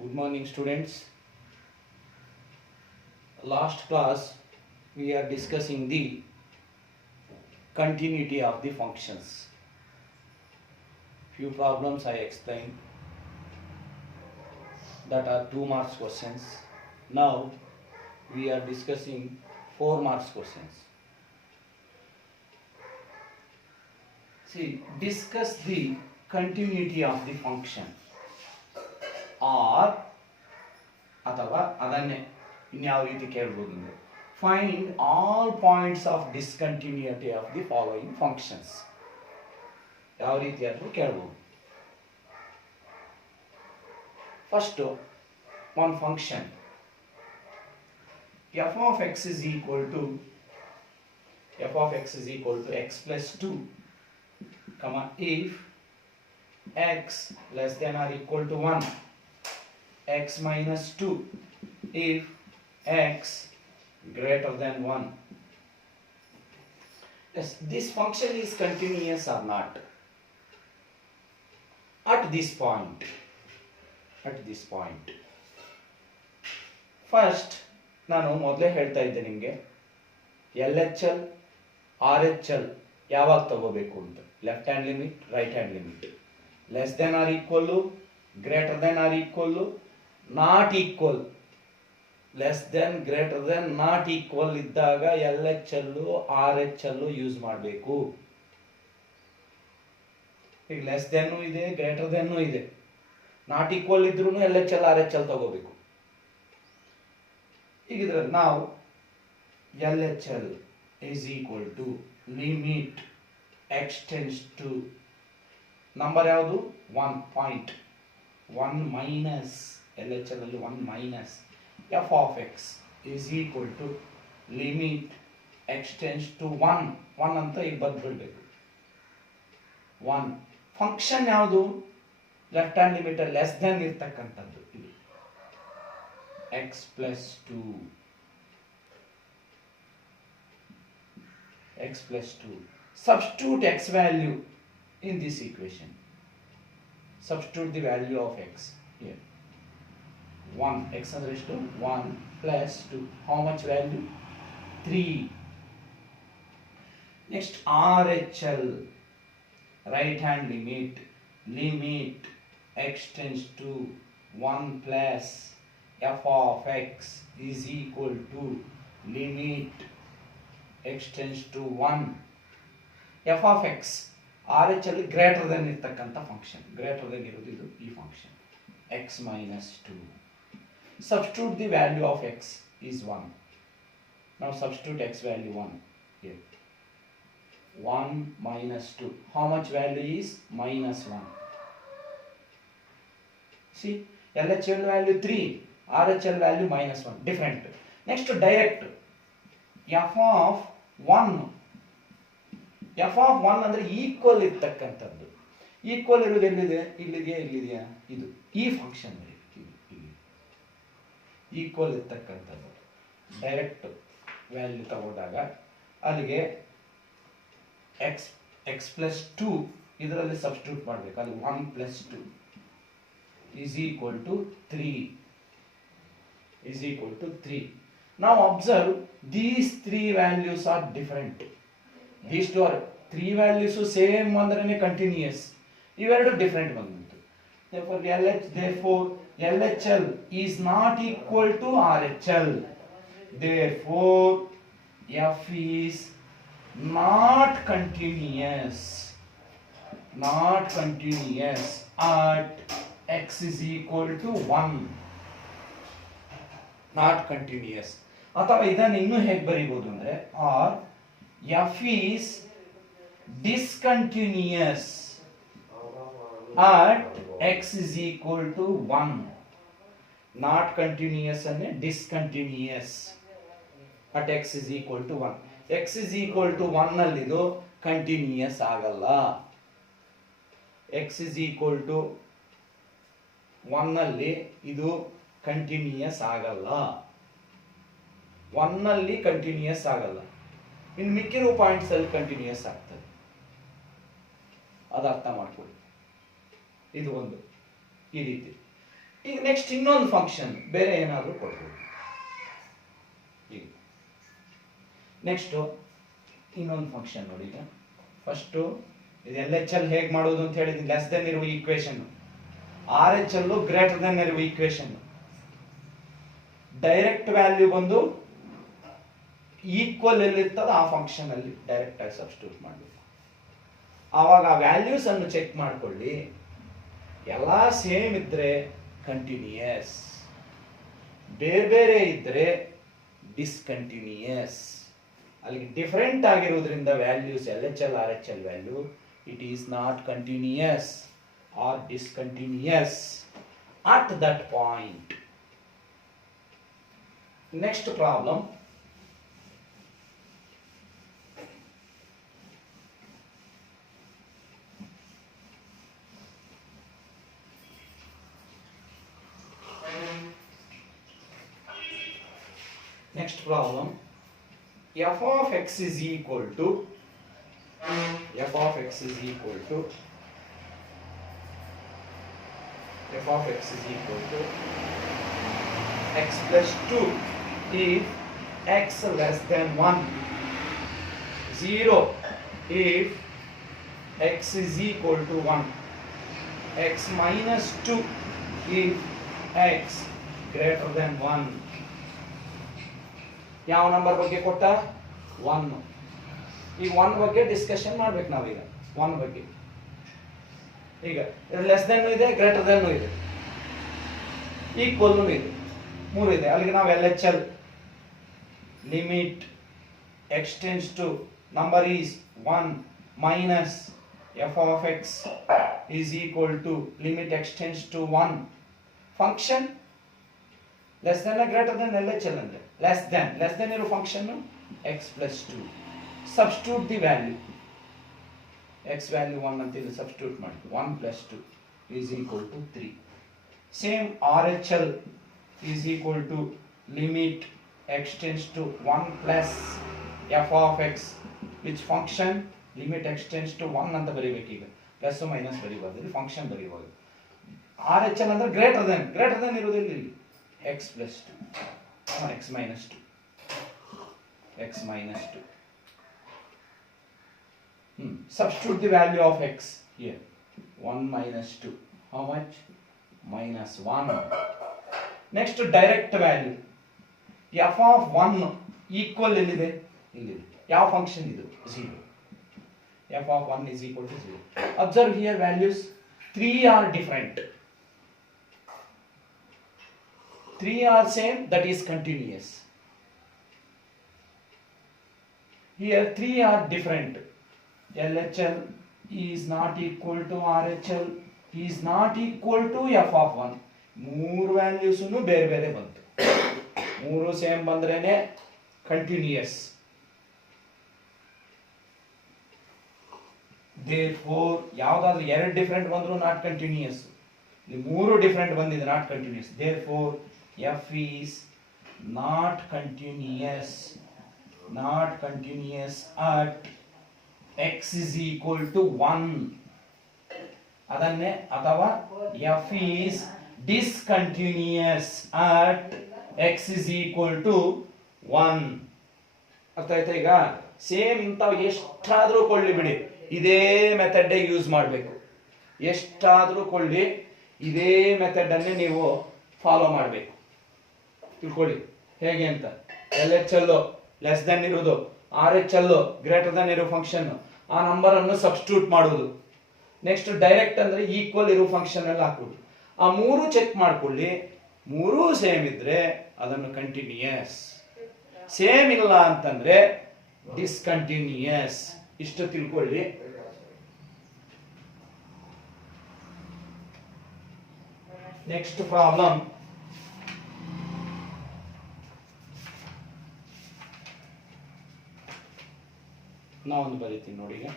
Good morning, students. Last class we are discussing the continuity of the functions. Few problems I explained that are 2 marks questions. Now we are discussing 4 marks questions. See, discuss the continuity of the function or ಅಥವಾ ಅದನ್ನೇ ಇನ್ಯಾವ ರೀತಿ ಕೇಳ್ಬೋದು ಅಂದರೆ find all points of discontinuity of the following functions. ಯಾವ ರೀತಿ ಆದರೂ ಕೇಳ್ಬೋದು. ಫಸ್ಟು ಒಂದು function f of x is equal to x plus 2, comma, if x less than or equal to 1, x minus 2 if x greater than 1. Yes, this function is continuous or not at this point. First ನಾನು ಮೊದಲೇ ಹೇಳ್ತಾ ಇದ್ದೆ ನಿಮಗೆ LHL RHL ಯಾವಾಗ ತಗೋಬೇಕು ಅಂತ. Left hand limit, right hand limit, less than or equal, greater than or equal, not equal. Less than, greater than, not equal ಇದ್ದಾಗ LHL RHL use ಮಾಡಬೇಕು. ಈಗ ಲೆಸ್ ದೆನ್ ಇದೆ, ಗ್ರೇಟರ್ ದೆನ್ ಇದೆ, not equal ಇದ್ರೂ LHL RHL ತಗೋಬೇಕು. ಹೀಗಿದ್ರೆ ನಾವು LHL is equal to limit x tends to number ಯಾವುದು 1 minus LHL ಅಲ್ಲಿ 1 minus f of x is equal to limit x tends to 1 ಅಂತ ಈಗ ಬದಲಿಡಬೇಕು. 1 ಫಂಕ್ಷನ್ ಯಾವುದು? Left hand limit less then ಇರ್ತಕ್ಕಂಥದ್ದು ಇದು x plus 2. Substitute x value in this equation. Substitute the value of x here. 1 x under 1 plus 2. How much value? 3. Next RHL, right hand limit x tends to 1 plus f of x is equal to limit x tends to 1. f of x RHL greater than ಇರ್ತಕ್ಕಂಥ function, greater than ಇರೋದು ಇದು ಈ function x minus 2. Substitute the value of x is 1. Now substitute x value 1 here. 1 minus 2. How much value is? Minus 1. See, LHL value 3, RHL value minus 1, different. Next, direct f of 1 ಅಂದ್ರೆ equal ಇರ್ತಕ್ಕಂಥದ್ದು. Equal ಇರೋದು ಎಲ್ಲಿದೆ? ಇಲ್ಲಿದೆಯಾ? ಇದು ಈ function equal ಇರ್ತಕ್ಕಂಥದ್ದು. Direct value ತಗೊಂಡಾಗ ಅಲ್ಲಿಗೆ x plus 2 ಇದರಲ್ಲಿ ಸಬ್ಸ್ಟಿಟ್ಯೂಟ್ ಮಾಡಬೇಕು. ಅಲ್ಲಿ 1 plus 2 is equal to 3. Now observe, these 3 values are different. These 2 are 3 values same ಅಂದ್ರೆ continuous, ಇವೆರಡು different ಬಂತು. Therefore LHL is not equal to RHL. Therefore f is not continuous at x is equal to 1. Not continuous. ಅಥವಾ ಇದನ್ನು ಇನ್ನೂ ಹೇಗೆ ಬರೀಬಹುದು ಅಂದ್ರೆ R f is discontinuous at x is equal to 1. Not continuous and discontinuous at x is equal to 1. x is equal to 1 ನಲ್ಲಿ ಇದು continuous ಆಗಲ್ಲ. x is equal to 1 ನಲ್ಲಿ ಇದು ಕಂಟಿನ್ಯೂಯಸ್ ಆಗಲ್ಲ. 1 ನಲ್ಲಿ ಕಂಟಿನ್ಯೂಯಸ್ ಆಗಲ್ಲ. ಇನ್ನು ಮಿಕ್ಕಿರೋ ಪಾಯಿಂಟ್ಸ್ ಅಲ್ಲಿ ಕಂಟಿನ್ಯೂಯಸ್ ಆಗ್ತದೆ. ಅದು ಅರ್ಥ ಮಾಡ್ಕೊಳ್ಳಿ. ಇದು ಒಂದು ಈ ರೀತಿ ಈಗ ನೆಕ್ಸ್ಟ್ ಇನ್ನೊಂದು ಫಂಕ್ಷನ್ ಬೇರೆ ಏನಾದರೂ ಕೊಡ್ಬೋದು. ಈಗ ನೆಕ್ಸ್ಟ್ ಇನ್ನೊಂದು ಫಂಕ್ಷನ್ ನೋಡಿ. ಈಗ ಫಸ್ಟು ಇದು LHL ಹೇಗೆ ಮಾಡೋದು ಅಂತ ಹೇಳಿದ್ದೀನಿ. ಲೆಸ್ ದೆನ್ ಇರುವ ಈಕ್ವೇಶನ್, RHL ಗ್ರೇಟರ್ ದೆನ್ ಇರುವ ಈಕ್ವೇಶನ್, ಡೈರೆಕ್ಟ್ ವ್ಯಾಲ್ಯೂ ಬಂದು ಈಕ್ವಲ್ ಎಲ್ಲಿರ್ತದೆ ಆ ಫಂಕ್ಷನ್ ಅಲ್ಲಿ ಡೈರೆಕ್ಟ್ ಆಗಿ ಸಬ್ಸ್ಟಿಟ್ಯೂಟ್ ಮಾಡಬೇಕು. ಆವಾಗ ಆ ವ್ಯಾಲ್ಯೂಸ್ ಅನ್ನು ಚೆಕ್ ಮಾಡ್ಕೊಳ್ಳಿ. ಎಲ್ಲ ಸೇಮ್ ಇದ್ರೆ ಕಂಟಿನ್ಯೂಯಸ್, ಬೇರೆ ಬೇರೆ ಇದ್ರೆ ಡಿಸ್ಕಂಟಿನ್ಯೂಯಸ್. ಅಲ್ಲಿಗೆ ಡಿಫರೆಂಟ್ ಆಗಿರೋದ್ರಿಂದ values LHL RHL value it is not continuous or discontinuous at that point. Next problem. Next problem, f of x is equal to f of x is equal to f of x is equal to x plus 2 if x less than 1, 0 if x is equal to 1, x minus 2 if x greater than 1. ಯಾವ number ಬಗ್ಗೆ ಕೊಟ್ಟ? 1. ಈ 1 ಬಗ್ಗೆ discussion ಮಾಡ್ಬೇಕು ನಾವೀಗ. 1 ಬಗ್ಗೆ ಈಗ less than ಇದೆ, ಗ್ರೇಟರ್ ದೆನ್ ಇದೆ, ಈಕ್ವಲ್ ಇದೆ, 3 ಇದೆ. ಅಲ್ಲಿಗೆ ನಾವು LHL limit extends to number is 1 minus f of x is equal to limit extends to 1 function less than greater then LHL ಅಂದ್ರೆ ಲೆಸ್ ದೆನ್ ಇರೋ function x plus 2. Substitute the value, x value 1 ಅಂತ ಇಲ್ಲಿ substitute ಮಾಡಿ. 1 plus 2 is equal to 3. Same RHL is equal to limit extends to 1 plus f of x which function limit extends to 1 ಅಂತ ಬರೀಬೇಕು. ಈಗ plus minus ಬರೀಬಾರ್ದು, ಇಲ್ಲಿ function ಬರೀಬಹುದು. RHL ಅಂದ್ರೆ greater than ಇರೋದಿಲ್ಲ ಇಲ್ಲಿ x plus 2 or x minus 2, x minus 2. Substitute the value of x here. 1 minus 2, how much? Minus 1. Next direct value, f of 1 equal ಎಲ್ಲಿದೆ? ಇಲ್ಲಿದೆ. ಯಾವ ಫಂಕ್ಷನ್ ಇದು? 0. f of 1 is equal to 0. Observe here values 3 are different. 3 are same, that is continuous. Here 3 are different. LHL is not equal to RHL is not equal to f of 1. 3 values ಬೇರೆ ಬೇರೆ ಬಂತು. 3 same ಬಂದ್ರೇನೆ continuous. Therefore ಯಾವ್ದಾದ್ರು 2 different ಬಂದ್ರು not continuous. ಇಲ್ಲಿ 3 different ಬಂದಿದೆ, not continuous. Therefore f is not continuous at x is equal to 1. ಅದನ್ನೇ ಅಥವಾ f is discontinuous at x is equal to 1. ಅರ್ಥ ಆಯ್ತಾ? ಈಗ ಸೇಮ್ ಇಂಥವು ಎಷ್ಟಾದ್ರೂ ಕೊಳ್ಳಿ ಬಿಡಿ, ಇದೇ ಮೆಥಡ್ ಯೂಸ್ ಮಾಡಬೇಕು. ಎಷ್ಟಾದ್ರೂ ಕೊಳ್ಳಿ, ಇದೇ ಮೆಥಡ್ ಅನ್ನೇ ನೀವು ಫಾಲೋ ಮಾಡಬೇಕು. ತಿಳ್ಕೊಳ್ಳಿ ಹೇಗೆ ಅಂತ. LHL ಲೆಸ್ ದೆನ್ ಇರೋದು, RHL ಗ್ರೇಟರ್ ದೆನ್ ಇರೋ ಫಂಕ್ಷನ್, ಆ ನಂಬರ್ ಅನ್ನು ಸಬ್ಸ್ಟಿಟ್ಯೂಟ್ ಮಾಡೋದು. ನೆಕ್ಸ್ಟ್ ಡೈರೆಕ್ಟ್ ಅಂದ್ರೆ ಈಕ್ವಲ್ ಇರೋ ಫಂಕ್ಷನ್ ಅಲ್ಲಿ ಹಾಕೋದು. ಆ 3 ಚೆಕ್ ಮಾಡ್ಕೊಳ್ಳಿ. 3 ಸೇಮ್ ಇದ್ರೆ ಅದನ್ನು ಕಂಟಿನ್ಯೂಯಸ್, ಸೇಮ್ ಇಲ್ಲ ಅಂತಂದ್ರೆ ಡಿಸ್ಕಂಟಿನ್ಯೂಯಸ್. ಇಷ್ಟು ತಿಳ್ಕೊಳ್ಳಿ. Next problem. ನಾವೊಂದು ಬರೀತೀನಿ ನೋಡಿ. ಈಗ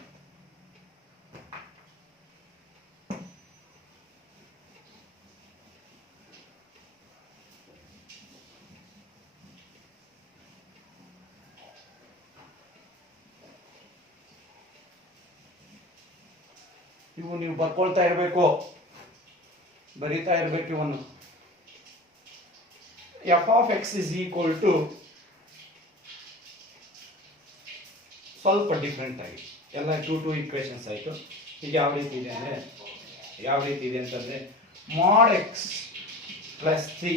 ಇವು ನೀವು ಬರ್ಕೊಳ್ತಾ ಇರಬೇಕು, ಬರೀತಾ ಇರಬೇಕು. ಇವನ್ನು F of X is equal to ಸ್ವಲ್ಪ ಡಿಫ್ರೆಂಟ್ ಆಗಿ ಎಲ್ಲ ಟೂ ಈಕ್ವೇಶನ್ಸ್ ಆಯಿತು. ಈಗ ಯಾವ ರೀತಿ ಇದೆ ಅಂತಂದರೆ mod x plus 3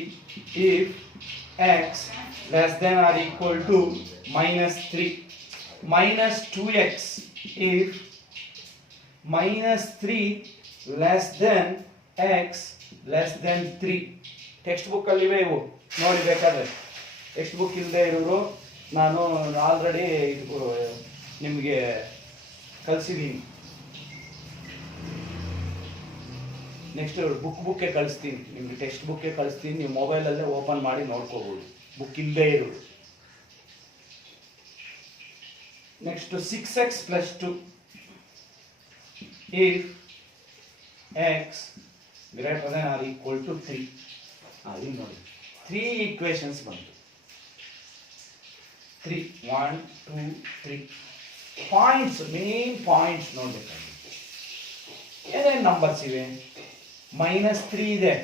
if x less than or equal to minus 3 minus 2x if minus 3 less than x less than 3. Text book ಅಲ್ಲಿ ಇವೆ ಇವು ನೋಡಿ ಬೇಕಾದ್ರೆ. ಟೆಕ್ಸ್ಟ್ ಬುಕ್ ಇಲ್ಲದೆ ಇರೋರು ನಾನು ಆಲ್ರೆಡಿ ನಿಮಗೆ ಕಳಿಸಿದ್ದೀನಿ. ನೆಕ್ಸ್ಟ್ ಬುಕ್ಗೆ ಕಳಿಸ್ತೀನಿ ನಿಮಗೆ, ಟೆಕ್ಸ್ಟ್ ಬುಕ್ಗೆ ಕಳಿಸ್ತೀನಿ, ನೀವು ಮೊಬೈಲಲ್ಲೇ ಓಪನ್ ಮಾಡಿ ನೋಡ್ಕೋಬೋದು ಬುಕ್ ಇಲ್ಲದೆ ಇರೋದು. Next 6x plus 2 if x greater than or equal to 3. ಅದು ನೋಡಿ 3 ಈಕ್ವೇಶನ್ಸ್ ಬಂತು. 3 1 2 3 ಪಾಯಿಂಟ್ಸ್, ಮೇನ್ ಪಾಯಿಂಟ್ಸ್ ನೋಡ್ಬೇಕಾಗುತ್ತೆ. ಏನೇನು ನಂಬರ್ಸ್ ಇವೆ? -3 ಇದೆ,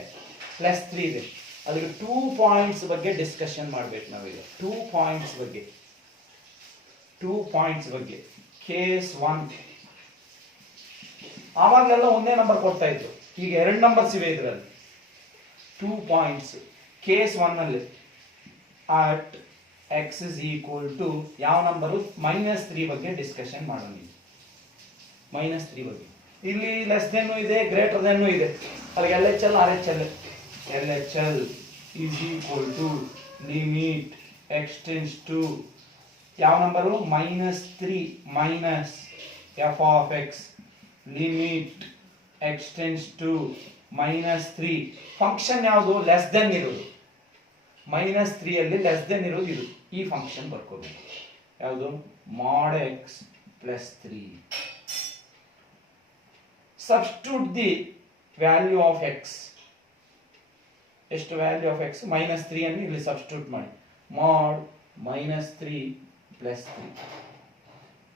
+3 ಇದೆ. ಅದಕ್ಕೆ 2 ಪಾಯಿಂಟ್ಸ್ ಬಗ್ಗೆ ಡಿಸ್ಕಷನ್ ಮಾಡಬೇಕು ನಾವೀಗ. 2 ಪಾಯಿಂಟ್ಸ್ ಬಗ್ಗೆ ಕೇಸ್ 1. ಆವಾಗಲೆಲ್ಲ ಒಂದೇ ನಂಬರ್ ಕೊಡ್ತಾ ಇದ್ರು, ಈಗ 2 ನಂಬರ್ಸ್ ಇವೆ ಇದರಲ್ಲಿ. 2 ಪಾಯಿಂಟ್ಸ್ ಕೇಸ್ 1 ಅಲ್ಲಿ at x is equal to ಯಾವ ನಂಬರು? -3 ಬಗ್ಗೆ ಡಿಸ್ಕಷನ್ ಮಾಡೋಣ. -3 ಬಗ್ಗೆ ಇಲ್ಲಿ ಲೆಸ್ ದೆನ್ ಇದೆ, ಗ್ರೇಟರ್ ದೆನ್ ಇದೆ. ಅಲ್ಲಿ LHL RHL. LHL is equal to limit x tends to ಯಾವ number? -3 minus f of x limit x tends to -3. Function ಯಾವುದು? ಲೆಸ್ ದೆನ್ ಇರೋದು. -3 ಅಲ್ಲಿ ಲೆಸ್ ದೆನ್ ಇರೋದು ಇದು. ಈ ಫಂಕ್ಷನ್ ಬರ್ಕೋಬೇಕು. ಯಾವುದು? mod x plus 3. Substitute the value of x. ಎಷ್ಟು value of x? -3 ಅನ್ನು ಇಲ್ಲಿ ಸಬ್ಸ್ಟಿಟ್ಯೂಟ್ ಮಾಡಿ. mod -3 plus 3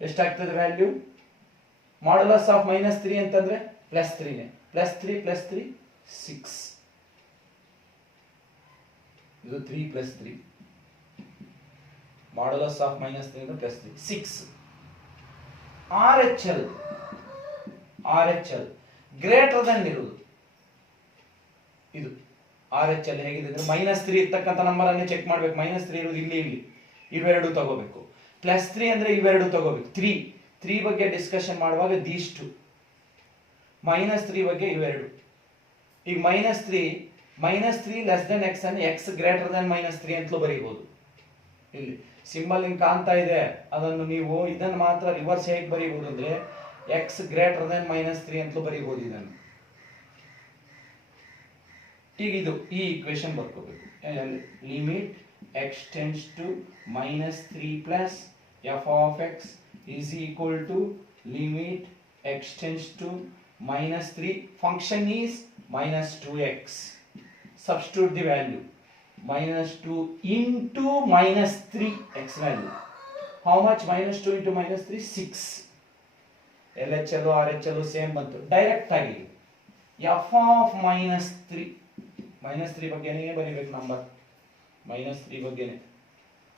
ಎಷ್ಟಾಗ್ತದೆ ವ್ಯಾಲ್ಯೂ? ಮಾಡ್ಯುಲಸ್ ಆಫ್ -3 ಅಂತಂದ್ರೆ +3 ನೇ. +3 + 3 6. ಇದು 3 + 3. ಮಾಡ್ಯುಲಸ್ ಆಫ್ -3 ಅಂದ್ರೆ +3 6. RHL ಗ್ರೇಟರ್ ದನ್ ಇರುವುದು ಇದು. RHL ಹೇಗಿದೆ ಅಂದ್ರೆ -3 ಇರ್ತಕ್ಕಂಥ ನಂಬರ್ ಅನ್ನೇ ಚೆಕ್ ಮಾಡ್ಬೇಕು. -3 ಇರುವುದು ಇಲ್ಲಿ ಇವೆರಡು ತಗೋಬೇಕು. +3 ಅಂದ್ರೆ ಇವೆರಡು ತಗೋಬೇಕು. 3 ಬಗ್ಗೆ ಡಿಸ್ಕಷನ್ ಮಾಡುವಾಗ ದೀಷ್ಟು, -3 ಬಗ್ಗೆ ಇವೆರಡು. ಈಗ -3 ಲೆಸ್ ದೆನ್ x ಅನ್ನು x ಗ್ರೇಟರ್ ದನ್ -3 ಅಂತಲೂ ಬರೀಬಹುದು. ಇಲ್ಲಿ ಸಿಂಬಲ್ ಹಿಂಗ್ ಕಾಣ್ತಾ ಇದೆ, ಅದನ್ನು ನೀವು ಇದನ್ನು ಮಾತ್ರ ರಿವರ್ಸ್ ಹೇಗೆ ಬರೀಬಹುದು ಅಂದ್ರೆ x ಗ್ರೇಟರ್ ದನ್ -3 ಅಂತಲೂ ಬರೀಬಹುದು ಇದನ್ನು. ಈಗ ಇದು ಈ ಈಕ್ವೇಶನ್ ಬರ್ಕೋಬೇಕು. Limit x tends to -3 plus f of x is equal to limit x tends to -3. function is -2x. substitute the value. -2 into -3 x value. how much? -2 into -3 6. LHL RHL same ಬಂತು. Direct ಆಗಿ f of -3 ಬಗ್ಗೆನೇ ಬರೀಬೇಕು number. -3 ಬಗ್ಗೆನೇ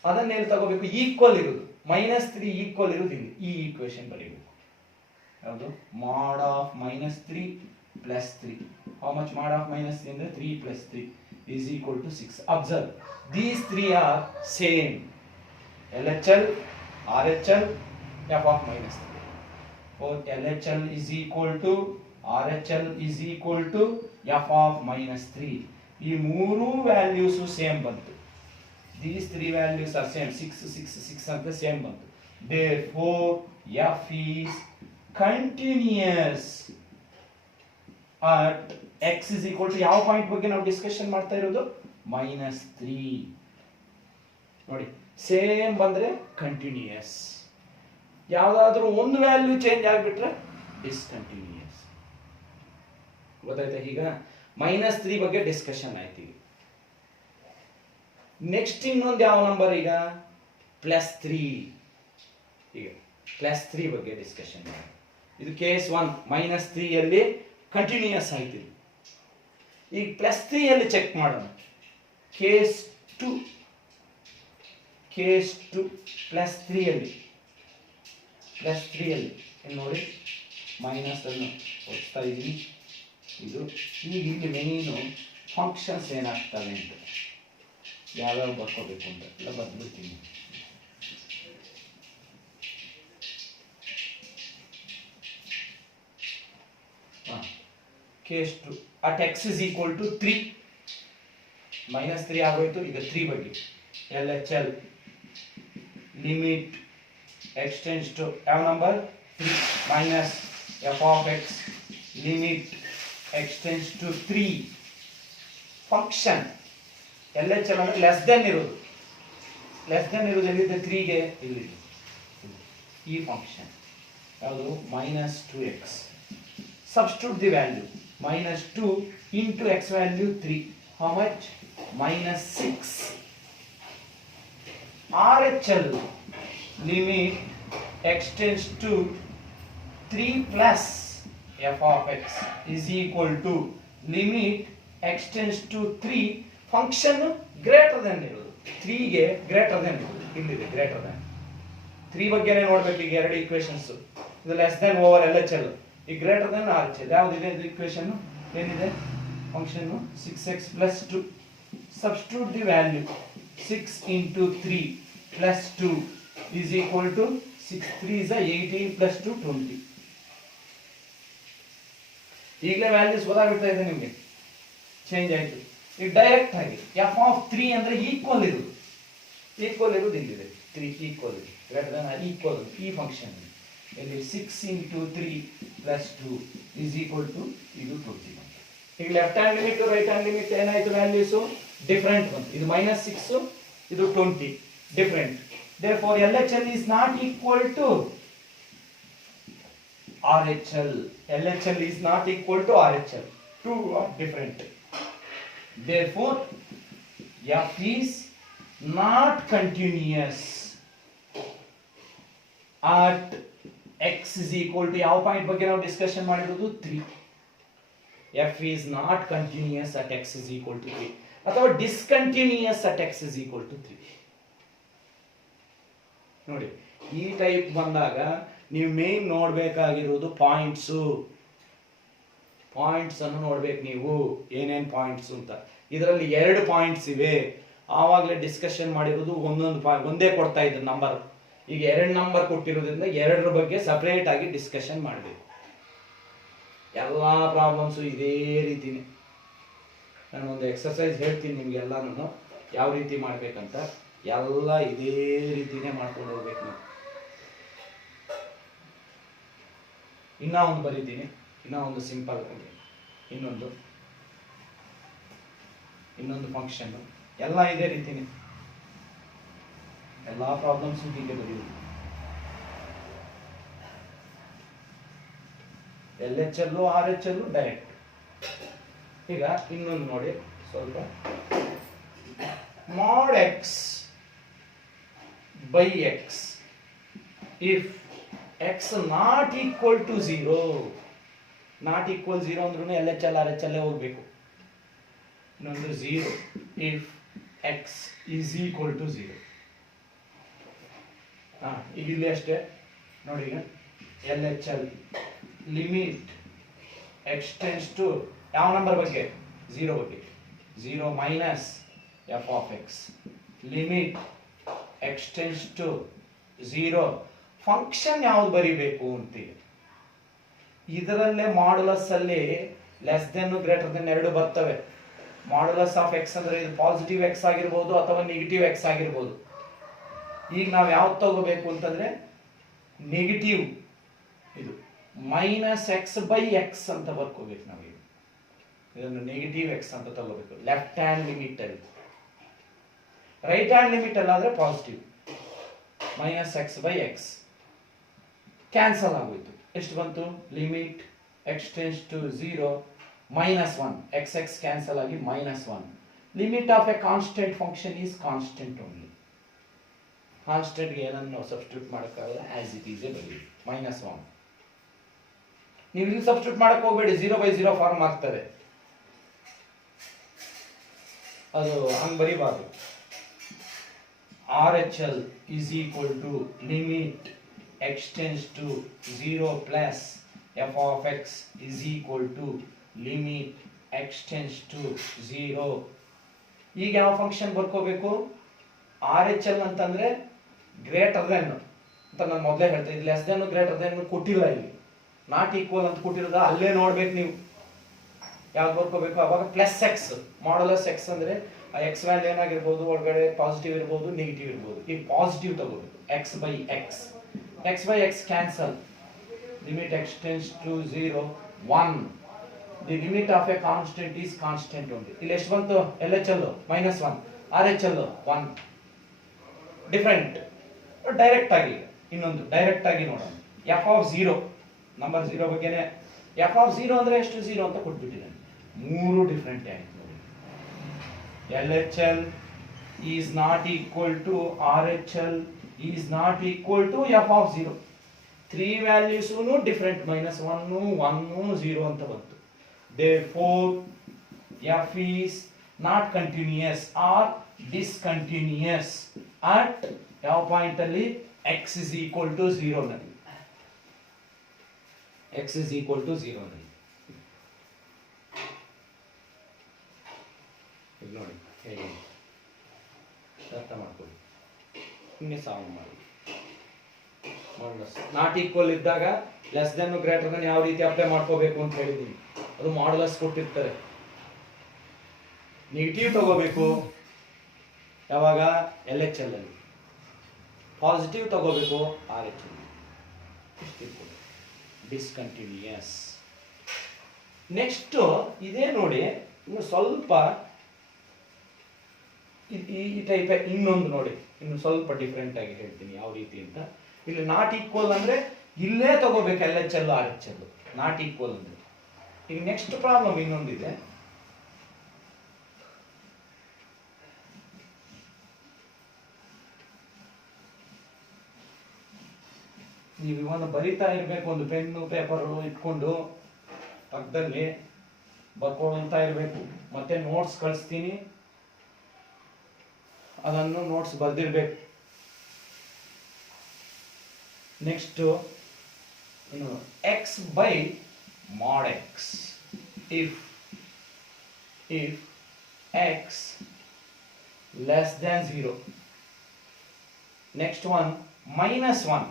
ಅದನ್ನ ಎಲ್ಲಿ ತಗೋಬೇಕು? Equal ಇರೋದು. -3 equal ಇರೋದು ಇಲ್ಲಿ. ಈ ಈಕ್ವೇಶನ್ ಬರೀಬೇಕು. ಯಾವುದು? mod of -3 plus 3. how much mod of -3 ಅಂದ್ರೆ 3 plus 3 is equal to 6. observe, these three are same. LHL RHL f of -3. or LHL is equal to RHL is equal to f of -3. ಈ ಮೂರು values same ಬಂತು. these three values are same. 6 ಅಂತ same ಬಂತು. therefore f is continuous at x is equal to ಯಾವ point ಬಗ್ಗೆ ನಾವು discussion ಮಾಡ್ತಾ ಇರೋದು? -3. ನೋಡಿ ಸೇಮ್ ಬಂದ್ರೆ ಕಂಟಿನ್ಯೂಯಸ್, ಯಾವ್ದಾದ್ರೂ ಒಂದು ವ್ಯಾಲ್ಯೂ ಚೇಂಜ್ ಆಗಿಬಿಟ್ರೆ ಡಿಸ್ಕಂಟಿನ್ಯೂಯಸ್. ಗೊತ್ತಾಯ್ತಾ? ಈಗ -3 ಬಗ್ಗೆ ಡಿಸ್ಕಷನ್ ಆಯ್ತು. ನೆಕ್ಸ್ಟ್ ಇನ್ನೊಂದು ಯಾವ ನಂಬರ್? ಈಗ +3. ಈಗ +3 ಬಗ್ಗೆ ಡಿಸ್ಕಷನ್ ಮಾಡಿ. ಇದು ಕೇಸ್ 1. -3 ಅಲ್ಲಿ ಕಂಟಿನ್ಯೂಯಸ್ ಆಯ್ತು. ಈಗ +3 ಅಲ್ಲಿ ಚೆಕ್ ಮಾಡೋಣ. Case two case two plus 3 ಅಲ್ಲಿ ನೋಡಿ ಮೈನಸ್ ಅನ್ನು ಓದ್ತಾ ಇದ್ದೀನಿ. ಇದು ಈಗ ಇಲ್ಲಿ ಮೇನು ಫಂಕ್ಷನ್ಸ್ ಏನಾಗ್ತವೆ ಅಂತ ಯಾವ್ಯಾವ ಬರ್ಕೋಬೇಕು ಅಂತ ಎಲ್ಲ ಬರ್ಬಿಡ್ತೀನಿ. Case two at X is equal to 3 -3 ಆಗೋಯ್ತು. ಈಗ 3 ಬಗ್ಗೆ L H L limit extends to ಯಾವ number 3 minus F of X limit extends to 3 function L H L ಅಂದ್ರೆ ಲೆಸ್ ದೆನ್ ಇರೋದು ಎಲ್ಲಿದೆ 3 ಗೆ ಇಲ್ಲಿದೆ. ಈ ಫಂಕ್ಷನ್ ಯಾವುದು -2x substitute the value -2 into x value 3 how much -6 RHL limit extends to 3 plus f of x is equal to limit extends to 3 function greater than ಇರೋದು 3 ಗೆ greater than ಇರೋದು ಇಲ್ಲಿದೆ greater than 3 ಬಗ್ಗೆನೇ ನೋಡಬೇಕು. ಈಗ ಎರಡು equations ಇದು less than over LHL ಈ ಗ್ರೇಟರ್ ದೆನ್ RHL ಯಾವುದಿದೆ ಇದು ಈಕ್ವೇಷನ್ ಏನಿದೆ function 6x plus 2 substitute the value 6 into 3 plus 2 is equal to 6 3 is 18 plus 2 20. ಈಗಲೇ ವ್ಯಾಲ್ಯೂಸ್ ಗೊತ್ತಾಗ್ತಾ ಇದೆ ನಿಮಗೆ ಚೇಂಜ್ ಆಯಿತು. ಈಗ ಡೈರೆಕ್ಟ್ ಆಗಿ ಎಫ್ ಆಫ್ 3 ಅಂದ್ರೆ ಈಕ್ವಲ್ ಇರುವುದು ಇಲ್ಲಿದೆ 3 ಈಕ್ವಲ್ ಇದೆ ಗ್ರೇಟರ್ ದೆನ್ ಈಕ್ವಲ್ ಈ ಫಂಕ್ಷನ್ ಇಲ್ಲಿ 6 into 3 plus 2 is equal to ಇದು 20. ಈಗ left hand limit right hand limit ಏನಾಯ್ತು ವ್ಯಾಲ್ಯೂಸ್ ಡಿಫರೆಂಟ್ ಬಂತು. ಇದು -6 ಇದು 20 different. therefore LHL is not equal to RHL. LHL is not equal to RHL. Two are different. Therefore F is not continuous at x is equal to ಯಾವ point ಬಗ್ಗೆ ನಾವು discussion ಮಾಡಿರೋದು 3. f is not continuous at x is equal to 3 ಅಥವಾ discontinuous at x is equal to 3. ನೋಡಿ ಈ type ಬಂದಾಗ ನೀವು main ನೋಡಬೇಕಾಗಿರೋದು points ಅನ್ನು ನೋಡ್ಬೇಕು ನೀವು ಏನೇನ್ ಪಾಯಿಂಟ್ಸ್ ಅಂತ. ಇದರಲ್ಲಿ 2 ಪಾಯಿಂಟ್ಸ್ ಇವೆ. ಆವಾಗಲೇ ಡಿಸ್ಕಷನ್ ಮಾಡಿರೋದು ಒಂದೇ ಕೊಡ್ತಾ ಇದ್ದ ನಂಬರ್. ಈಗ 2 ನಂಬರ್ ಕೊಟ್ಟಿರೋದ್ರಿಂದ 2ರ ಬಗ್ಗೆ ಸಪರೇಟ್ ಆಗಿ ಡಿಸ್ಕಷನ್ ಮಾಡಬೇಕು. ಎಲ್ಲಾ ಪ್ರಾಬ್ಲಮ್ಸು ಇದೇ ರೀತಿನೇ. ನಾನು ಒಂದು ಎಕ್ಸರ್ಸೈಸ್ ಹೇಳ್ತೀನಿ ನಿಮ್ಗೆಲ್ಲಾನು ಯಾವ ರೀತಿ ಮಾಡ್ಬೇಕಂತ. ಎಲ್ಲ ಇದೇ ರೀತಿನೇ ಮಾಡ್ಕೊಂಡು ಹೋಗ್ಬೇಕು ನೀವು. ಇನ್ನ ಒಂದು ಬರೀತೀನಿ, ಇನ್ನ ಒಂದು ಸಿಂಪಲ್ ಇನ್ನೊಂದು ಫಂಕ್ಷನ್ ಎಲ್ಲ ಇದೇ ರೀತಿನೇ. ಎಲ್ಲಾ ಪ್ರಾಬ್ಲಮ್ಸ್ ಹೀಗೆ ಬರೆಯುವುದು. LHL RHL direct. ಈಗ ಇನ್ನೊಂದು ನೋಡಿ ಸ್ವಲ್ಪ mod x by x if x not equal to 0 ಅಂದ್ರೂ LHL RHL ಹೋಗ್ಬೇಕು. ಇನ್ನೊಂದು 0 if x is equal to 0. ಈಗ ಇಲ್ಲಿ ಅಷ್ಟೇ ನೋಡಿ. ಈಗ LHL ಲಿಮಿಟ್ ಎಕ್ಸ್ಟೆಂಡ್ಸ್ ಟು ಯಾವ ನಂಬರ್ ಬಗ್ಗೆ 0 ಬಗ್ಗೆ 0 minus F of X limit extends to 0 function ಯಾವ್ದು ಬರಿಬೇಕು ಅಂತೀವಿ. ಇದರಲ್ಲೇ ಮಾಡ್ಯುಲಸ್ ಅಲ್ಲಿ ಲೆಸ್ ದೆನ್ ಗ್ರೇಟರ್ ದೆನ್ 2 ಬರ್ತವೆ. ಮಾಡ್ಯುಲಸ್ ಆಫ್ ಎಕ್ಸ್ ಅಂದ್ರೆ ಇದು ಪಾಸಿಟಿವ್ ಎಕ್ಸ್ ಆಗಿರ್ಬೋದು ಅಥವಾ ನೆಗೆಟಿವ್ ಎಕ್ಸ್ ಆಗಿರ್ಬೋದು. ಈಗ ನಾವು ಯಾವ್ದು ತಗೋಬೇಕು ಅಂತಂದ್ರೆ ನೆಗೆಟಿವ್, ಇದು -x/x ಅಂತ ಬರ್ಕೋಬೇಕು ನಾವು. ಇದನ್ನು ನೆಗೆಟಿವ್ ಎಕ್ಸ್ ಅಂತ ತಗೋಬೇಕು ಲೆಫ್ಟ್ ಹ್ಯಾಂಡ್ ಲಿಮಿಟ್ ಅಲ್ಲಿ. ರೈಟ್ ಹ್ಯಾಂಡ್ ಲಿಮಿಟ್ ಅಲ್ಲಾದ್ರೆ ಪಾಸಿಟಿವ್ -x/x ಕ್ಯಾನ್ಸಲ್ ಆಗೋಯ್ತು. ಎಷ್ಟು ಬಂತು? Limit extends to 0 -1 x cancel ಆಗಿ -1. Limit of a constant function is constant only. Constant ಗೆ ಏನನ್ನು ಸಬ್ಸ್ಟಿಟ್ಯೂಟ್ ಮಾಡೋಕ್ಕಾಗಲ್ಲ, ಆಸ್ ಇಟ್ ಈಸ್ ಬರೀ -1. ನೀವು ಇಲ್ಲಿ ಸಬ್ಸ್ಟಿಟ್ಯೂಟ್ ಮಾಡಕ್ ಹೋಗಬೇಡಿ, 0/0 ಫಾರ್ಮ್ ಆಗ್ತದೆ. ಅದು ಹಂಗ್ ಬರೀಬಾರ್ದು. RHL is equal to limit x tends to 0 plus f of x is equal to limit x tends to 0. ಈಗ ಯಾವ ಫಂಕ್ಷನ್ ಬರ್ಕೋಬೇಕು? RHL ಅಂತಂದ್ರೆ ಗ್ರೇಟರ್ ದೆನ್ ಅಂತ ನಾನು ಮೊದಲೇ ಹೇಳ್ತಾ ಇದ್ದೆ. ಲೆಸ್ ದೆನ್ ಗ್ರೇಟರ್ ದೆನ್ ಕೊಟ್ಟಿಲ್ಲ, ಇಲ್ಲಿ ನಾಟ್ ಈಕ್ವಲ್ ಅಂತ ಕೊಟ್ಟಿರೋದ ಅಲ್ಲೇ ನೋಡ್ಬೇಕು ನೀವು ಯಾವ್ದು ಬರ್ಕೋಬೇಕು. ಅವಾಗ ಪ್ಲಸ್ ಎಕ್ಸ್ ಮಾಡಲಸ್ ಎಕ್ಸ್ ಅಂದ್ರೆ ಆ ಎಕ್ಸ್ ವ್ಯಾಲ್ಯೂ ಏನಾಗಿರ್ಬೋದು, ಒಳಗಡೆ ಪಾಸಿಟಿವ್ ಇರ್ಬೋದು, ನೆಗೆಟಿವ್ ಇರ್ಬೋದು. ಈಗ ಪಾಸಿಟಿವ್ ತಗೋಬೇಕು. X by X cancel. Limit X tends to 0 1. The limit of a constant is constant only. ಇಲ್ಲಿ ಎಷ್ಟು ಬಂತು? LHL -1, RHL 1. ಡಿಫರೆಂಟ್. ಡೈರೆಕ್ಟ್ ಆಗಿ ಇನ್ನೊಂದು ಡೈರೆಕ್ಟ್ ಆಗಿ ನೋಡೋಣ. ಎಫ್ ಆಫ್ 0 ನಂಬರ್ 0 ಬಗ್ಗೆನೇ. ಎಫ್ ಆಫ್ 0 ಅಂದ್ರೆ ಎಷ್ಟು? 0 ಅಂತ ಕೊಟ್ಬಿಟ್ಟಿದ್ದಾನೆ. ಮೂರು ಡಿಫರೆಂಟ್ ಆಯ್ತು ನೋಡಿ. LHL is not equal to RHL is not equal to f of 0. 3 values different, -1, 1, 0 ಅಂತ ಬಂತು. Therefore f is not continuous or discontinuous at ಯಾವ ಪಾಯಿಂಟ್ ಅಲ್ಲಿ x is equal to 0 ನಲ್ಲಿ. x is equal to 0 ನಲ್ಲಿ ನೋಡಿ ಹೇಗೆ ಅರ್ಥ ಮಾಡ್ಕೊಳ್ಳಿ. ಹಿಂಗೆ ಸಾಲ್ವ್ ಮಾಡಿ. ನಾಟ್ ಈಕ್ವಲ್ ಇದ್ದಾಗ ಲೆಸ್ ದೆನ್ ಗ್ರೇಟರ್ ದೆನ್ ಯಾವ ರೀತಿ ಅಪ್ಲೈ ಮಾಡ್ಕೋಬೇಕು ಅಂತ ಹೇಳಿದೀನಿ. ಅದು ಮಾಡಲಸ್ ಕೊಟ್ಟಿರ್ತಾರೆ. ನೆಗೆಟಿವ್ ತಗೋಬೇಕು ಯಾವಾಗ? LHL ಅಲ್ಲಿ. ಪಾಸಿಟಿವ್ ತಗೋಬೇಕು RHL. ಡಿಸ್ಕಂಟಿನ್ಯೂಯಸ್. ನೆಕ್ಸ್ಟ್ ಇದೇ ನೋಡಿ, ಇನ್ನು ಸ್ವಲ್ಪ ಈ ಟೈಪ್ ಇನ್ನೊಂದು ನೋಡಿ, ಇನ್ನು ಸ್ವಲ್ಪ ಡಿಫ್ರೆಂಟ್ ಆಗಿ ಹೇಳ್ತೀನಿ ಯಾವ ರೀತಿ ಅಂತ. ಇಲ್ಲಿ ನಾಟ್ ಈಕ್ವಲ್ ಅಂದ್ರೆ ಇಲ್ಲೇ ತಗೋಬೇಕು LHL RHL. ನಾಟ್ ಈಕ್ವಲ್ ಅಂದ್ರೆ. ಈಗ ನೆಕ್ಸ್ಟ್ ಪ್ರಾಬ್ಲಮ್ ಇನ್ನೊಂದಿದೆ. ನೀವು ಇವನ್ನ ಬರಿತಾ ಇರ್ಬೇಕು, ಒಂದು ಪೆನ್ನು ಪೇಪರ್ ಇಟ್ಕೊಂಡು ಪಕ್ಕದಲ್ಲಿ ಬರ್ಕೊಂತ ಇರ್ಬೇಕು. ಮತ್ತೆ ನೋಟ್ಸ್ ಕಳಿಸ್ತೀನಿ, ಅದನ್ನು ನೋಟ್ಸ್ ಬರ್ದಿರ್ಬೇಕು. ನೆಕ್ಸ್ಟ್ ಇನ್ನು x by mod x. if x less than 0. next one -1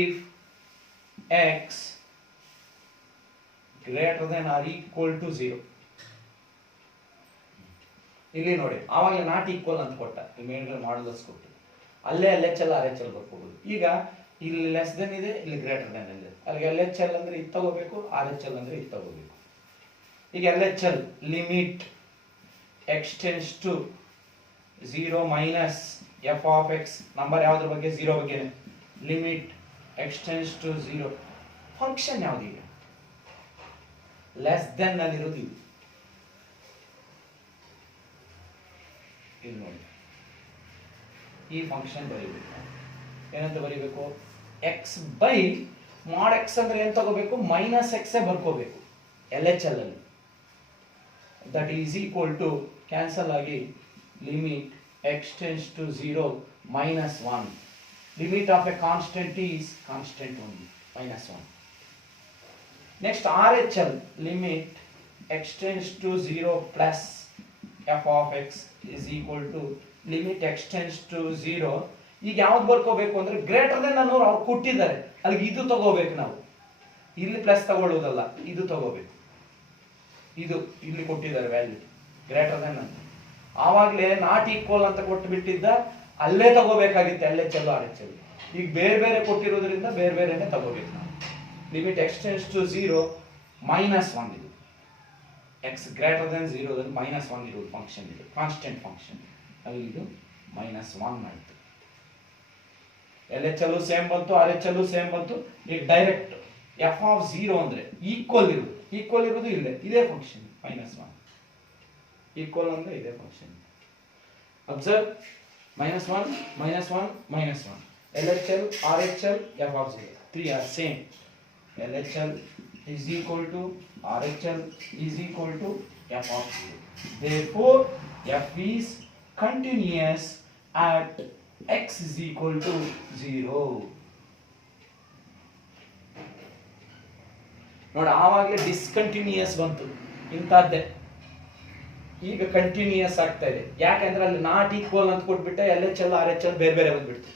if x greater than or equal to 0. ಇಲ್ಲಿ ನೋಡಿ, ಆವಾಗ ನಾಟ್ ಈಕ್ವಲ್ ಅಂತ ಕೊಟ್ಟ, ಮೇಲ್ಗಡೆ ಮಾಡಲಸ್ ಕೊಟ್ಟು ಅಲ್ಲೇ LHL RHL ಬರ್ಕೋಬಹುದು. ಈಗ ಇಲ್ಲಿ ಲೆಸ್ ದೆನ್ ಇದೆ, ಇಲ್ಲಿ ಗ್ರೇಟರ್ ದೆನ್ ಇದೆ. ಅಲ್ಲಿಗೆ LHL ಅಂದ್ರೆ ಇದು ತಗೋಬೇಕು, RHL ಅಂದ್ರೆ ಇದು ತಗೋಬೇಕು. ಈಗ LHL limit x tends to 0 minus f of x. Number ಯಾವ್ದ್ರ ಬಗ್ಗೆ? 0 ಬಗ್ಗೆ. Limit x tends to 0. Function ಯಾವ್ದು? ಈಗ ಲೆಸ್ ದೆನ್ ನಲ್ಲಿ ಇರೋದು ಇದು. ಇದು ನೋಡಿ, ಈ ಫಂಕ್ಷನ್ ಬರೀಬೇಕು. ಏನಂತ ಬರೀಬೇಕು? x ಬೈ ಮಾಡ್ x ಅಂದ್ರೆ ಏನ್ ತಗೋಬೇಕು? -x ಬರ್ಕೋಬೇಕು LHL ಅಲ್ಲಿ. That is equal to cancel ಆಗಿ limit x tends to 0 -1. Limit of a constant is constant only, -1. Next RHL limit x tends to 0 plus f of x is equal to limit x tends to 0. ಈಗ ಯಾವ್ದು ಬರ್ಕೋಬೇಕು ಅಂದ್ರೆ greater than ಅನ್ನೋರು ಅವ್ರು ಕೊಟ್ಟಿದ್ದಾರೆ, ಅಲ್ಲಿಗೆ ಇದು ತಗೋಬೇಕು ನಾವು. ಇಲ್ಲಿ ಪ್ಲಸ್ ತಗೊಳ್ಳೋದಲ್ಲ, ಇದು ತಗೋಬೇಕು. ಇದು ಇಲ್ಲಿ ಕೊಟ್ಟಿದ್ದಾರೆ ವ್ಯಾಲ್ಯೂ ಗ್ರೇಟರ್ ದೆನ್ ಅಂತ. ಆವಾಗಲೇ ನಾಟ್ ಈಕ್ವಲ್ ಅಂತ ಕೊಟ್ಟು ಬಿಟ್ಟಿದ್ದ, ಅಲ್ಲೇ ತಗೋಬೇಕಾಗಿತ್ತು LHL RHL. ಈಗ ಬೇರೆ ಬೇರೆ ಕೊಟ್ಟಿರೋದ್ರಿಂದ ಬೇರೆ ಬೇರೆನೆ ತಗೋಬೇಕು ನಾವು. ಲಿಮಿಟ್ x tends to 0 -1 ಇದು. x greater than 0 ದಲ್ಲಿ -1 ಇರೋದು ಫಂಕ್ಷನ್. ಇದು ಕಾನ್ಸ್ಟೆಂಟ್ ಫಂಕ್ಷನ್. ಅಲ್ಲಿ ಇದು -1 ಆಯ್ತು. LHL ಸೇಮ್ ಬಂತು, RHL ಸೇಮ್ ಬಂತು. ಈಗ ಡೈರೆಕ್ಟ್ f ಆಫ್ 0 ಅಂದ್ರೆ ಈಕ್ವಲ್ ಇರೋದು ಇಲ್ಲೇ ಇದೇ ಫಂಕ್ಷನ್ -1. ಈಕ್ವಲ್ ಅಂದ್ರೆ ಇದೇ function. Observe, -1 -1 -1. LHL RHL f of 0 3 are same. LHL is equal to RHL is equal to f of 0. Therefore f is continuous at x is equal to 0. ನೋಡಿ ಆವಾಗಲೇ discontinuous ಬಂತು ಇಂಥದ್ದೇ. ಈಗ ಕಂಟಿನ್ಯೂಯಸ್ ಆಗ್ತಾ ಇದೆ, ಯಾಕಂದ್ರೆ ಅಲ್ಲಿ ನಾಟ್ ಈಕ್ವಲ್ ಅಂತ ಕೊಟ್ಬಿಟ್ಟೆ L H L R H L ಬೇರೆ ಬೇರೆ ಬಂದ್ಬಿಡ್ತು.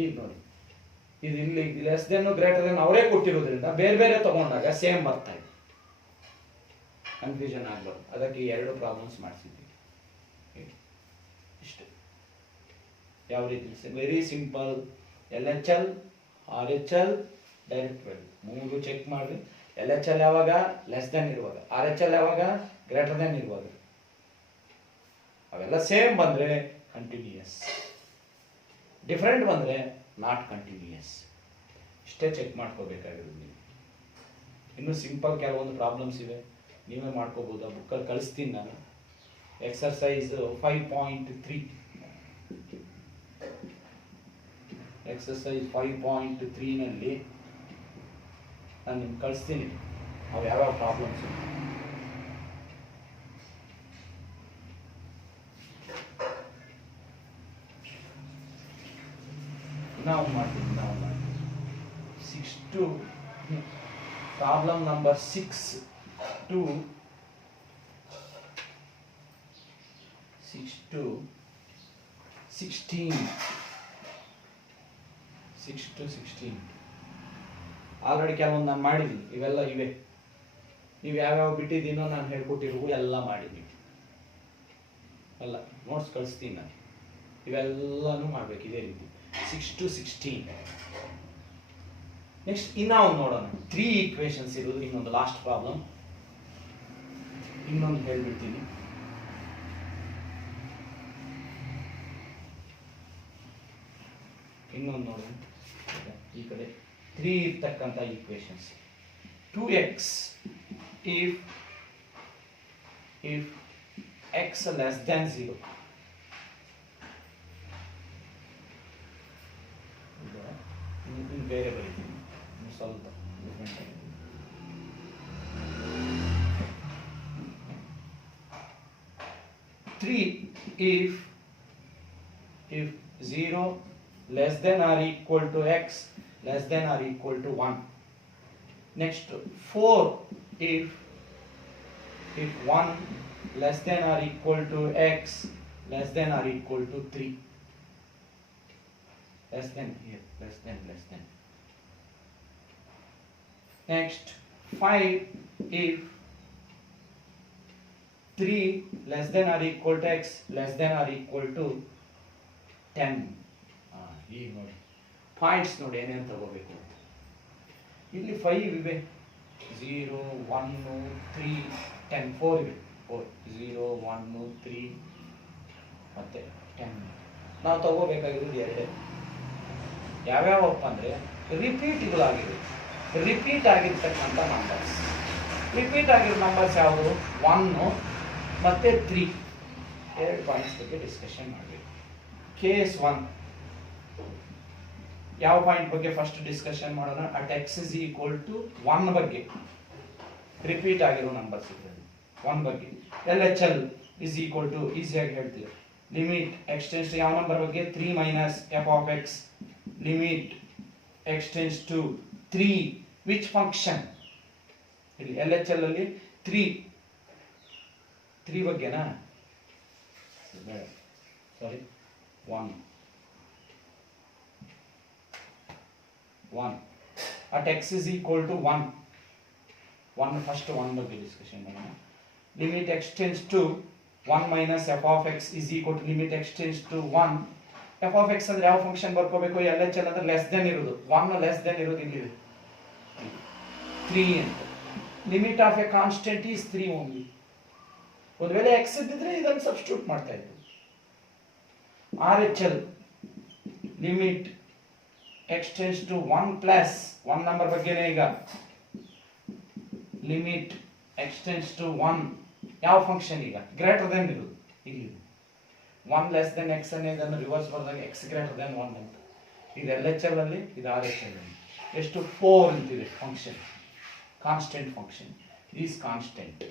ಈಗ ನೋಡಿ ಇದು ಇಲ್ಲಿ ಲೆಸ್ ದೆನ್ ಗ್ರೇಟರ್ ದೆನ್ ಅವರೇ ಕೊಟ್ಟಿರೋದ್ರಿಂದ ಬೇರೆ ಬೇರೆ ತಗೊಂಡಾಗ ಸೇಮ್ ಬರ್ತಾ ಇದೆ, ಕನ್ಫ್ಯೂಷನ್ ಆಗ್ಬಾರ್ದು. ಅದಕ್ಕೆ ಎರಡು ಪ್ರಾಬ್ಲಮ್ಸ್ ಮಾಡಿಸಿದ್ವಿ ಇಷ್ಟು. ಯಾವ ರೀತಿ? Very simple. L H L R H L direct value ಮೂರು ಚೆಕ್ ಮಾಡಿ. ಎಲ್ ಎಚ್ ಎಲ್ ಯಾವಾಗ? ಲೆಸ್ ದೆನ್ ಇರುವಾಗ. ಆರ್ ಎಚ್ ಎಲ್ ಯಾವಾಗ? ಗ್ರೇಟರ್ ದೆನ್ ಇರುವಾಗ. ಅವೆಲ್ಲ ಸೇಮ್ ಬಂದ್ರೆ ಕಂಟಿನ್ಯೂಯಸ್, ಡಿಫರೆಂಟ್ ಬಂದ್ರೆ ನಾಟ್ ಕಂಟಿನ್ಯೂಯಸ್. ಇಷ್ಟೇ ಚೆಕ್ ಮಾಡ್ಕೋಬೇಕಾಗಿರೋದು ನೀವು. ಇನ್ನು ಸಿಂಪಲ್ ಕೆಲವೊಂದು ಪ್ರಾಬ್ಲಮ್ಸ್ ಇವೆ, ನೀವೇ ಮಾಡ್ಕೋಬಹುದು. ಆ ಬುಕ್ಕಲ್ಲಿ ಕಳಿಸ್ತೀನಿ ನಾನು. ಎಕ್ಸರ್ಸೈಸ್ 5.3 ಎಕ್ಸರ್ಸೈಸ್ 5.3 ನಲ್ಲಿ ನಾನು ನಿಮ್ಗೆ ಕಳಿಸ್ತೀನಿ ಅವು ಯಾವ್ಯಾವ ಪ್ರಾಬ್ಲಮ್ಸ್. ನಾವು ಮಾಡ್ತೀವಿ 6 to problem number 6 to 16. 6 to 16 already ಕೆಲವೊಂದು ನಾನು ಮಾಡಿದ್ದೀನಿ. ಇವೆಲ್ಲ ಇವೆ, ನೀವು ಯಾವ್ಯಾವ ಬಿಟ್ಟಿದ್ದೀನೋ ನಾನು ಹೇಳ್ಕೊಟ್ಟಿರುವ ಎಲ್ಲ ಮಾಡಿದ್ದೀನಿ. ಎಲ್ಲ ನೋಟ್ಸ್ ಕಳಿಸ್ತೀನಿ ನಾನು. ಇವೆಲ್ಲನೂ ಮಾಡ್ಬೇಕು ಇದೇ ರೀತಿ 6 to 16. ನೆಕ್ಸ್ಟ್ ಇನ್ನ ಒಂದು ನೋಡೋಣ. 3 ಈಕ್ವೇಶನ್ಸ್ ಇರೋದು. ಇನ್ನೊಂದು ಲಾಸ್ಟ್ ಪ್ರಾಬ್ಲಮ್ ಇನ್ನೊಂದು ಹೇಳ್ಬಿಡ್ತೀನಿ. ಇನ್ನೊಂದು ನೋಡೋಣ. ಈ ಕಡೆ 3 ಇರ್ತಕ್ಕಂಥ equations. 2x if x less than 0. ಬೇರೆ ಬರೀತೀನಿ ಸ್ವಲ್ಪ ಡಿಫ್ರೆಂಟ್ ಆಗಿ. 3 if 0 less than or equal to x less than or equal to 1. Next 4 if 1 less than or equal to x less than or equal to 3. Less than here, less than. Next 5 if 3 less than or equal to x less than or equal to 10. ಈಗ ನೋಡಿ points ನೋಡಿ ಏನೇನು ತಗೋಬೇಕು. ಇಲ್ಲಿ 5 ಇವೆ, 0 1 3 10 4 ಇವೆ. 4 0 1 3 ಮತ್ತೆ 10. ನಾವು ತಗೋಬೇಕಾಗಿರೋದು ಎರಡೇ. ಯಾವ್ಯಾವಪ್ಪ ಅಂದರೆ ರಿಪೀಟ್ಗಳಾಗಿವೆ. ರಿಪೀಟ್ ಆಗಿರ್ತಕ್ಕಂಥ ನಂಬರ್ಸ್. ರಿಪೀಟ್ ಆಗಿರೋ ನಂಬರ್ಸ್ ಯಾವುದು? 1 ಮತ್ತು 3. ಎರಡು ಪಾಯಿಂಟ್ಸ್ ಬಗ್ಗೆ ಡಿಸ್ಕಷನ್ ಮಾಡಬೇಕು. ಕೇಸ್ 1 ಯಾವ ಪಾಯಿಂಟ್ ಬಗ್ಗೆ ಫಸ್ಟ್ ಡಿಸ್ಕಷನ್ ಮಾಡೋಣ? At x is equal to 1 ಬಗ್ಗೆ ರಿಪೀಟ್ ಆಗಿರೋ ನಂಬರ್ಸ್ ಇದ್ರಲ್ಲಿ 1 ಬಗ್ಗೆ. L H L is equal to ಈಸಿಯಾಗಿ ಹೇಳ್ತೀವಿ. ಲಿಮಿಟ್ ಎಕ್ಸ್ಟೆನ್ಸ್ ಯಾವ ನಂಬರ್ ಬಗ್ಗೆ? 3 minus f of x. Limit x tends to 3 which function? ಇಲ್ಲಿ ಎಲ್ ಎಚ್ ಎಲ್ ಅಲ್ಲಿ 3 ಬಗ್ಗೆನಾ? ಸಾರಿ 1 at x is equal to 1 first 1 ಬಗ್ಗೆ ಡಿಸ್ಕಷನ್ ಮಾಡೋಣ. Limit x tends to 1 minus f of x is equal to limit x tends to 1. f of x ಅಂದ್ರೆ ಯಾವ function ಬರ್ಕೋಬೇಕು? L H L ಅಂದ್ರೆ less than ಇರೋದು. 1 less than ಇರೋದು ಇಲ್ಲಿದೆ 3 ಅಂತ. Limit of a constant is 3 only. ಒಂದು ವೇಳೆ x ಇದ್ದಿದ್ರೆ ಇದನ್ನು ಸಬ್ಸ್ಟಿಟ್ಯೂಟ್ ಮಾಡ್ತಾ ಇದ್ವಿ. R H L limit x tends to 1 plus 1 number ಬಗ್ಗೆನೇ ಈಗ. ಲಿಮಿಟ್ ಎಕ್ಸ್ಟೆನ್ಸ್ ಟು 1 ಯಾವ ಫಂಕ್ಷನ್? ಈಗ ಗ್ರೇಟರ್ ದೆನ್ ಇರೋದು ಇಲ್ಲಿ 1 ಲೆಸ್ ದೆನ್ x ಅನ್ನೋದನ್ನು ರಿವರ್ಸ್ ಮಾಡಿದಾಗ x ಗ್ರೇಟರ್ ದೆನ್ 1 ಅಂತ. ಇದು ಎಲ್ ಎಚ್ ಎಲ್ ಅಲ್ಲಿ, ಇದು ಆರ್ ಎಚ್ ಎಲ್ ಅಲ್ಲಿ. ಎಷ್ಟು? 4 ಅಂತಿದೆ function, constant function is constant.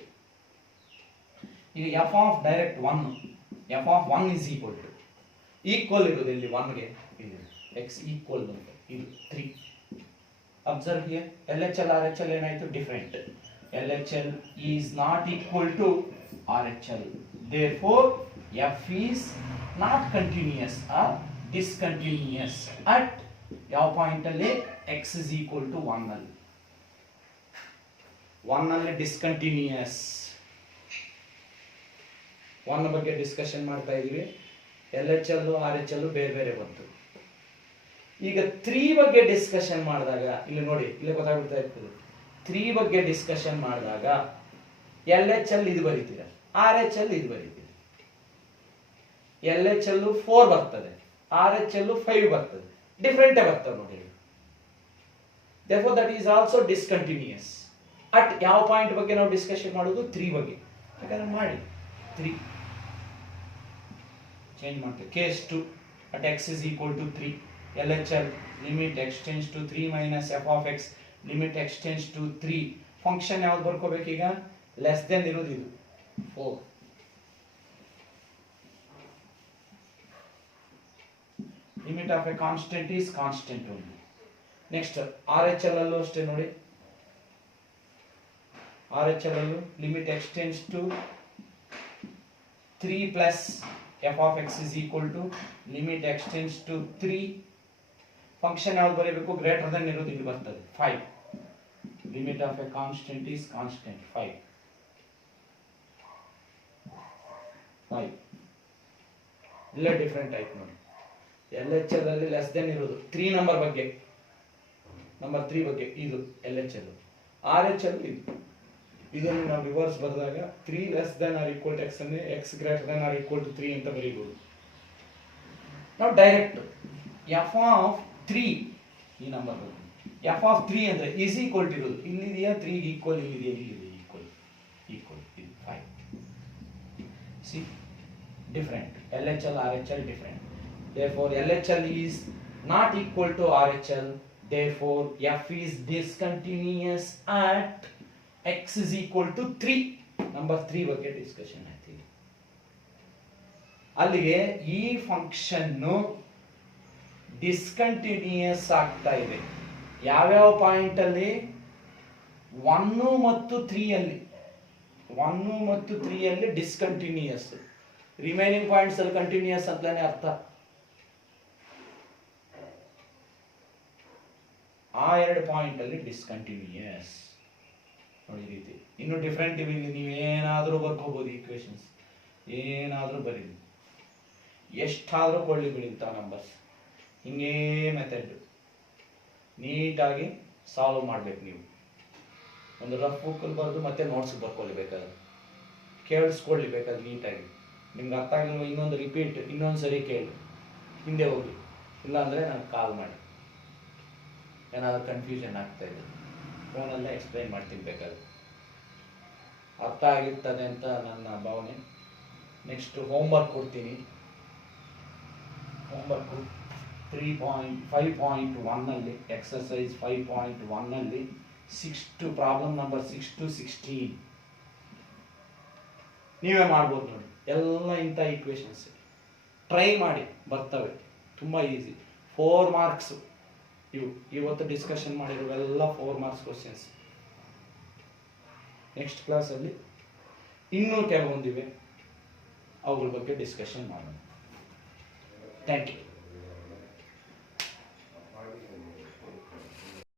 ಈಗ F of direct 1 F of 1 is equal ಇರೋದು ಇಲ್ಲಿ 1ಗೆ, ಇಲ್ಲಿ ಎಕ್ಸ್ ಈಕ್ವಲ್ ಇದು 3. Observe here, L H L R H L ಏನಾಯ್ತು, different. L H L is not equal to R H L, therefore F is not continuous or discontinuous at ಯಾವ point ಅಲ್ಲಿ, X is equal to 1 ಅಲ್ಲಿ. 1 ಅಲ್ಲಿ discontinuous. 1 ಬಗ್ಗೆ discussion ಮಾಡ್ತಾ ಇದೀವಿ. L H L R H L ಬೇರೆ ಬೇರೆ ಬಂತು. ಈಗ 3 ಬಗ್ಗೆ ಡಿಸ್ಕಷನ್ ಮಾಡಿದಾಗ ಇಲ್ಲಿ ನೋಡಿ, ಇಲ್ಲಿ ಗೊತ್ತಾಗ್ಬಿಡ್ತಾ ಇರ್ತದೆ. 3 ಬಗ್ಗೆ ಡಿಸ್ಕಷನ್ ಮಾಡಿದಾಗ ಎಲ್ ಎಚ್ ಎಲ್ ಇದು ಬರೀತೀರ, ಆರ್ ಎಚ್ ಎಲ್ ಇದು ಬರೀತೀರ. ಎಲ್ ಎಚ್ ಎಲ್ 4 ಬರ್ತದೆ, ಆರ್ ಎಚ್ ಎಲ್ 5 ಬರ್ತದೆ, ಡಿಫರೆಂಟ್ ಬರ್ತದೆ ನೋಡಿ. therefore that is also discontinuous at ಯಾವ ಪಾಯಿಂಟ್ ಬಗ್ಗೆ ನಾವು ಡಿಸ್ಕಷನ್ ಮಾಡೋದು, 3 ಬಗ್ಗೆ. ಯಾಕಂದ್ರೆ ಮಾಡಿ 3 ಚೇಂಜ್ ಮಾಡ್ತೇವೆ. Case 2 at x is equal to 3, LHL limit x tends to 3 minus f of x limit x tends to 3. Function ಯಾವ್ದು ಬರ್ಕೋಬೇಕು ಈಗ, ಲೆಸ್ ದೆನ್ ಇರೋದು ಇದು 4. Limit of a constant is constant only. Next R H L ಅಲ್ಲೂ ಅಷ್ಟೇ ನೋಡಿ. R H L ಅಲ್ಲೂ limit x tends to 3 plus f of X is equal to limit x tends to 3. Function ಯಾವ್ದು ಬರೀಬೇಕು, greater than ಇರೋದು ಇಲ್ಲಿ ಬರ್ತದೆ 5. Limit of a constant is constant 5. ಇಲ್ಲ ಡಿಫರೆಂಟ್ ಆಯ್ತು ನೋಡಿ. ಎಲ್ ಎಚ್ ಎಲ್ ಅಲ್ಲಿ ಲೆಸ್ ದೆನ್ ಇರೋದು 3 ನಂಬರ್ ಬಗ್ಗೆ, ನಂಬರ್ 3 ಬಗ್ಗೆ ಇದು L H L. R H L ಇದನ್ನು ನಾವು ರಿವರ್ಸ್ ಬರೆದಾಗ 3 less than or equal to X ಅಂದ್ರೆ X greater than or equal to 3 ಅಂತ ಬರೀಬಹುದು. ನಾವು ಡೈರೆಕ್ಟ್ ಎಫ್ ಆಫ್ 3 ಈ ನಂಬರ್ ಬಗ್ಗೆ, ಎಫ್ ಆಫ್ 3 ಅಂದ್ರೆ ಈಸ್ ಈಕ್ವಲ್ ಟು ಇರೋದು ಇಲ್ಲಿದೆಯಾ, 3 ಈಕ್ವಲ್ ಇಲ್ಲಿದೆಯಾ, ಇಲ್ಲಿದೆ ಈಕ್ವಲ್ ಈಕ್ವಲ್ ಇದು 5. ಸಿ different, L H L R H L different. therefore LHL is not equal to RHL, therefore F is discontinuous at x is equal to 3. number 3 ಬಗ್ಗೆ discussion ಆಯ್ತು. ಅಲ್ಲಿಗೆ ಈ function discontinuous ಆಗ್ತಾ ಇದೆ ಯಾವ್ಯಾವ ಪಾಯಿಂಟ್ ಅಲ್ಲಿ, 1 ಮತ್ತು 3 ಅಲ್ಲಿ. 1 ಮತ್ತು 3 ಅಲ್ಲಿ ಡಿಸ್ಕಂಟಿನ್ಯೂಯಸ್, ರಿಮೈನಿಂಗ್ ಪಾಯಿಂಟ್ಸ್ ಅಲ್ಲಿ ಕಂಟಿನ್ಯೂಯಸ್ ಅಂತಾನೆ ಅರ್ಥ. ಆ 2 ಪಾಯಿಂಟ್ ಅಲ್ಲಿ ಡಿಸ್ಕಂಟಿನ್ಯೂಯಸ್ ನೋಡಿ ಈ ರೀತಿ. ಇನ್ನು ಡಿಫರೆಂಟ್ ಇವೆ, ಇಲ್ಲಿ ನೀವು ಏನಾದರೂ ಬರ್ಕೋಬಹುದು, ಈಕ್ವೇಶನ್ಸ್ ಏನಾದರೂ ಬರೀರಿ, ಎಷ್ಟಾದರೂ ಕೊಳ್ಳಿ ಬಿಡಿಂತ ನಂಬರ್ಸ್. ಹಿಂಗೇ ಮೆಥಡ್ ನೀಟಾಗಿ ಸಾಲ್ವ್ ಮಾಡ್ಬೇಕು. ನೀವು ಒಂದು ರಫ್ ಬುಕ್ಕಲ್ಲಿ ಬರೆದು ಮತ್ತೆ ನೋಟ್ಸ್ ಬರ್ಕೊಳ್ಬೇಕಾದ್ರೆ ಕೇಳಿಸ್ಕೊಳ್ಳಿಬೇಕಾದ್ರೆ ನೀಟಾಗಿ. ನಿಮ್ಗೆ ಅರ್ಥ ಆಗಿಲ್ಲ ಇನ್ನೊಂದು ರಿಪೀಟ್, ಇನ್ನೊಂದು ಸರಿ ಕೇಳಿ, ಹಿಂದೆ ಹೋಗಿ, ಇಲ್ಲಾಂದರೆ ನನಗೆ ಕಾಲ್ ಮಾಡಿ. ಏನಾದರೂ ಕನ್ಫ್ಯೂಷನ್ ಆಗ್ತಾ ಇದೆ ಫೋನಲ್ಲೇ ಎಕ್ಸ್ಪ್ಲೈನ್ ಮಾಡ್ತೀನಿ ಬೇಕಾದ್ರೆ, ಅರ್ಥ ಆಗಿರ್ತದೆ ಅಂತ ನನ್ನ ಭಾವನೆ. ನೆಕ್ಸ್ಟ್ ಹೋಮ್ವರ್ಕ್ ಕೊಡ್ತೀನಿ. ಹೋಮ್ವರ್ಕ್ 5.1 ಅಲ್ಲಿ ಎಕ್ಸರ್ಸೈಸ್ 5.1 ಅಲ್ಲಿ 6 to ಪ್ರಾಬ್ಲಮ್ ನಂಬರ್ 6 to 16 ನೀವೇ ಮಾಡ್ಬೋದು ನೋಡಿ. ಎಲ್ಲ ಇಂಥ ಈಕ್ವೇಶನ್ಸ್ ಟ್ರೈ ಮಾಡಿ, ಬರ್ತವೆ, ತುಂಬ ಈಸಿ. 4 ಮಾರ್ಕ್ಸ್ ಇವು ಇವತ್ತು ಡಿಸ್ಕಷನ್ ಮಾಡಿರೋವೆಲ್ಲ 4 ಮಾರ್ಕ್ಸ್ ಕ್ವಶನ್ಸ್. ನೆಕ್ಸ್ಟ್ ಕ್ಲಾಸಲ್ಲಿ ಇನ್ನೂ ಕೆಲವೊಂದಿವೆ, ಅವುಗಳ ಬಗ್ಗೆ ಡಿಸ್ಕಷನ್ ಮಾಡೋಣ. Thank you.